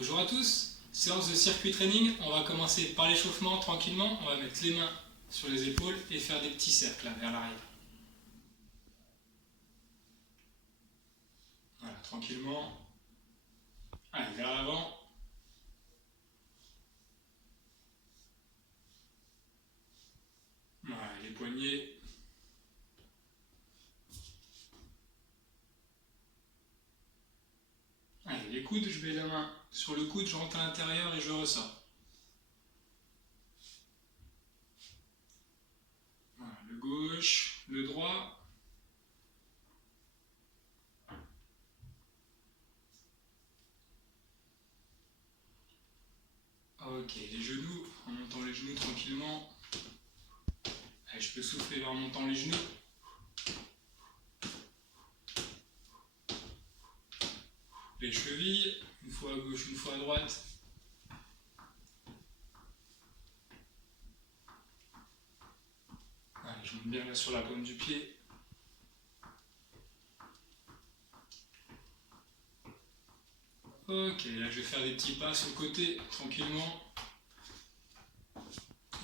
Bonjour à tous, séance de circuit training. On va commencer par l'échauffement tranquillement. On va mettre les mains sur les épaules et faire des petits cercles là, vers l'arrière. Voilà, tranquillement. Allez, vers l'avant. Voilà, les poignets. Allez, les coudes, je mets la main sur le coude, je rentre à l'intérieur et je ressors. Voilà, le gauche, le droit. Ok, les genoux, en montant les genoux tranquillement. Allez, je peux souffler en montant les genoux. Les chevilles, une fois à gauche, une fois à droite. Allez, je monte bien là sur la paume du pied. Ok, là je vais faire des petits pas sur le côté, tranquillement.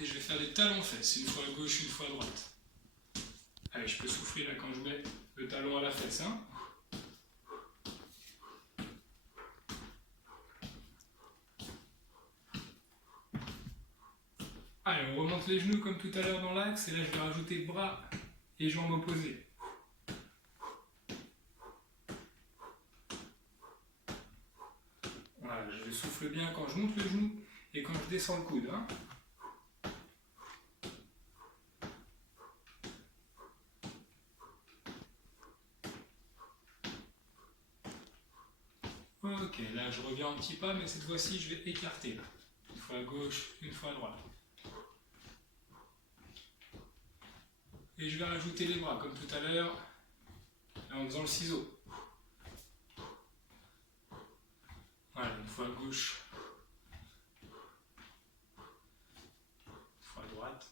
Et je vais faire des talons-fesses, une fois à gauche, une fois à droite. Allez, je peux souffler là quand je mets le talon à la fesse. Hein. Allez, on remonte les genoux comme tout à l'heure dans l'axe. Et là, je vais rajouter bras et jambes opposées. Voilà, je souffle bien quand je monte le genou et quand je descends le coude. Hein. Ok, là je reviens un petit pas, mais cette fois-ci je vais écarter. Là. Une fois à gauche, une fois à droite. Et je vais rajouter les bras comme tout à l'heure, en faisant le ciseau. Voilà, une fois à gauche, une fois à droite.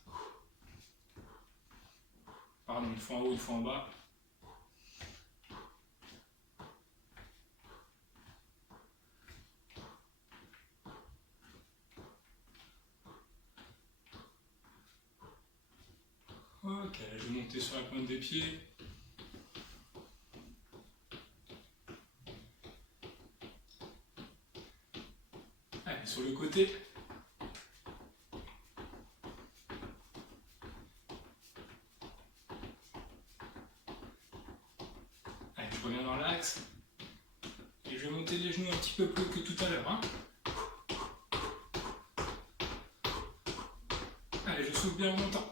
Pardon, une fois en haut, une fois en bas. Ok, je vais monter sur la pointe des pieds. Allez, sur le côté. Allez, je reviens dans l'axe. Et je vais monter les genoux un petit peu plus que tout à l'heure. Hein. Allez, je souffle bien en montant.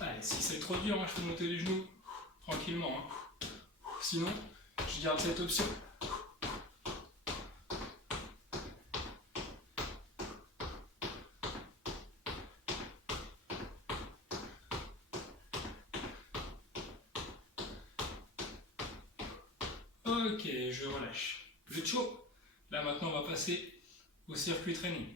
Allez, si c'est trop dur, hein, je peux monter les genoux tranquillement. Hein. Sinon, je garde cette option. Ok, je relâche. Vous êtes chaud? Là maintenant on va passer au circuit training.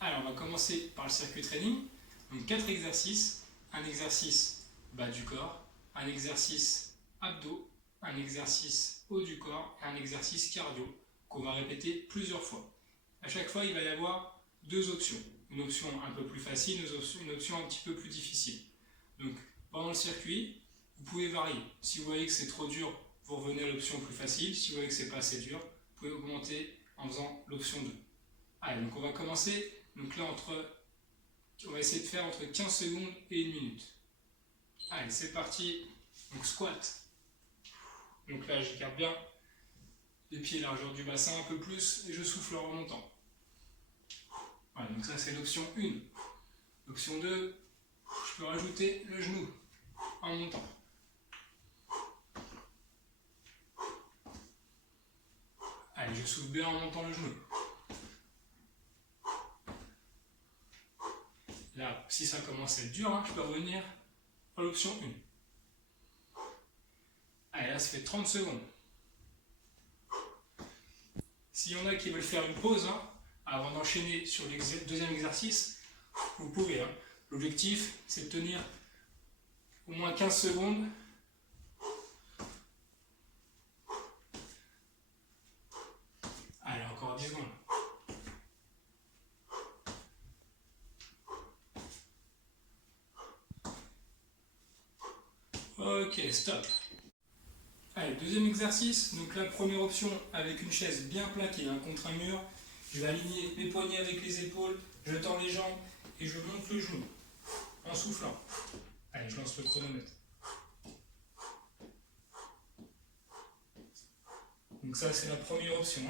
Alors on va commencer par le circuit training. Donc 4 exercices. Un exercice bas du corps, un exercice abdos, un exercice haut du corps et un exercice cardio qu'on va répéter plusieurs fois. À chaque fois il va y avoir deux options. Une option un peu plus facile, une option un petit peu plus difficile. Donc pendant le circuit, vous pouvez varier. Si vous voyez que c'est trop dur, vous revenez à l'option plus facile. Si vous voyez que c'est pas assez dur, vous pouvez augmenter en faisant l'option 2. Allez, donc on va commencer. Donc là, on va essayer de faire entre 15 secondes et 1 minute. Allez, c'est parti. Donc squat. Donc là, j'écarte bien les pieds largeur du bassin un peu plus et je souffle en remontant. Voilà, donc ça c'est l'option 1. L'option 2, je peux rajouter le genou en montant. Allez, je souffle bien en montant le genou. Là, si ça commence à être dur, hein, je peux revenir à l'option 1. Allez, là, ça fait 30 secondes. S'il y en a qui veulent faire une pause, hein, avant d'enchaîner sur le deuxième exercice, vous pouvez. Hein. L'objectif, c'est de tenir au moins 15 secondes Ok, stop. Allez, deuxième exercice. Donc la première option avec une chaise bien plaquée contre un mur. Je vais aligner mes poignets avec les épaules, je tends les jambes et je monte le genou en soufflant. Allez, je lance le chronomètre. Donc ça, c'est la première option.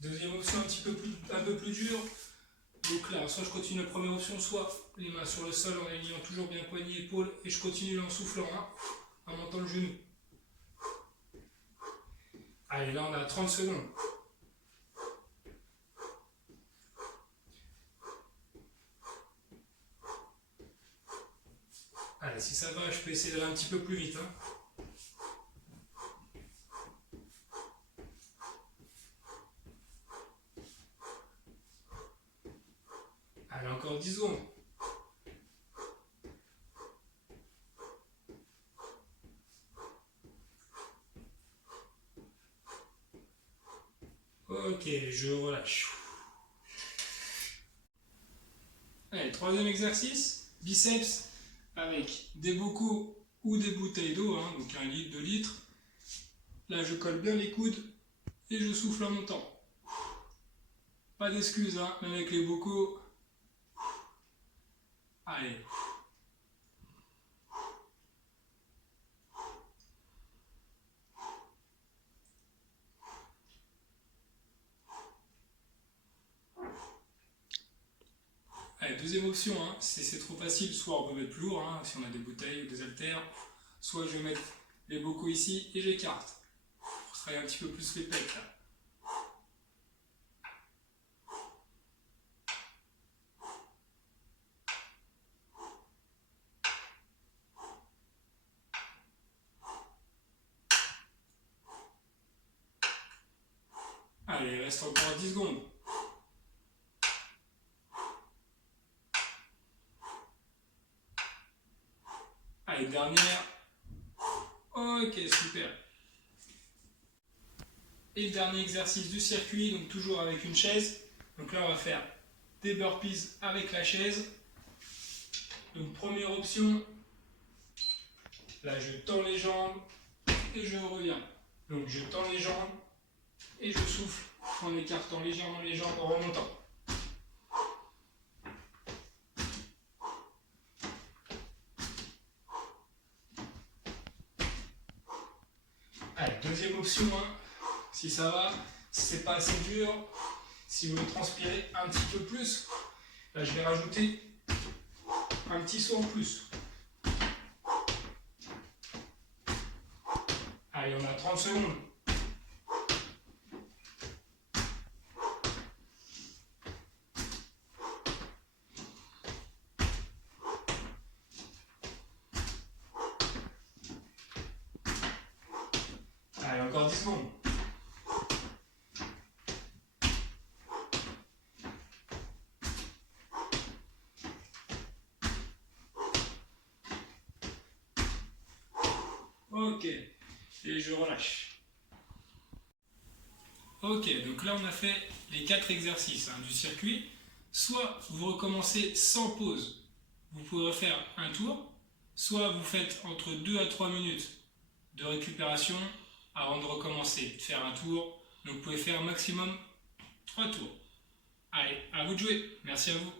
Deuxième option, un peu plus dure. Donc là, soit je continue la première option, soit les mains sur le sol en alignant toujours bien poignet, épaule, et je continue en soufflant, en montant le genou. Allez, là on a 30 secondes. Allez, si ça va, je peux essayer d'aller un petit peu plus vite. Allez, encore 10 secondes. Ok, je relâche. Allez, troisième exercice, biceps avec des bocaux ou des bouteilles d'eau, donc 1 litre, 2 litres. Là, je colle bien les coudes et je souffle en montant. Pas d'excuses, même avec les bocaux. Allez. Allez, deuxième option, si c'est trop facile, soit on peut mettre plus lourd, si on a des bouteilles ou des haltères, soit je vais mettre les bocaux ici et j'écarte pour travailler un petit peu plus les pecs là. Allez, il reste encore 10 secondes. Allez, dernière. Ok, super. Et le dernier exercice du circuit, donc toujours avec une chaise. Donc là, on va faire des burpees avec la chaise. Donc première option, là je tends les jambes et je reviens. Donc je tends les jambes et je souffle en écartant légèrement les jambes en remontant. Allez, deuxième option, si ça va, si c'est pas assez dur, si vous voulez transpirer un petit peu plus, là je vais rajouter un petit saut en plus. Allez, on a 30 secondes. Allez, encore 10 secondes. Ok, et je relâche. Ok, donc là on a fait les 4 exercices du circuit. Soit vous recommencez sans pause, vous pouvez refaire un tour, soit vous faites entre 2 à 3 minutes de récupération avant de recommencer, de faire un tour. Donc vous pouvez faire maximum 3 tours. Allez, à vous de jouer. Merci à vous.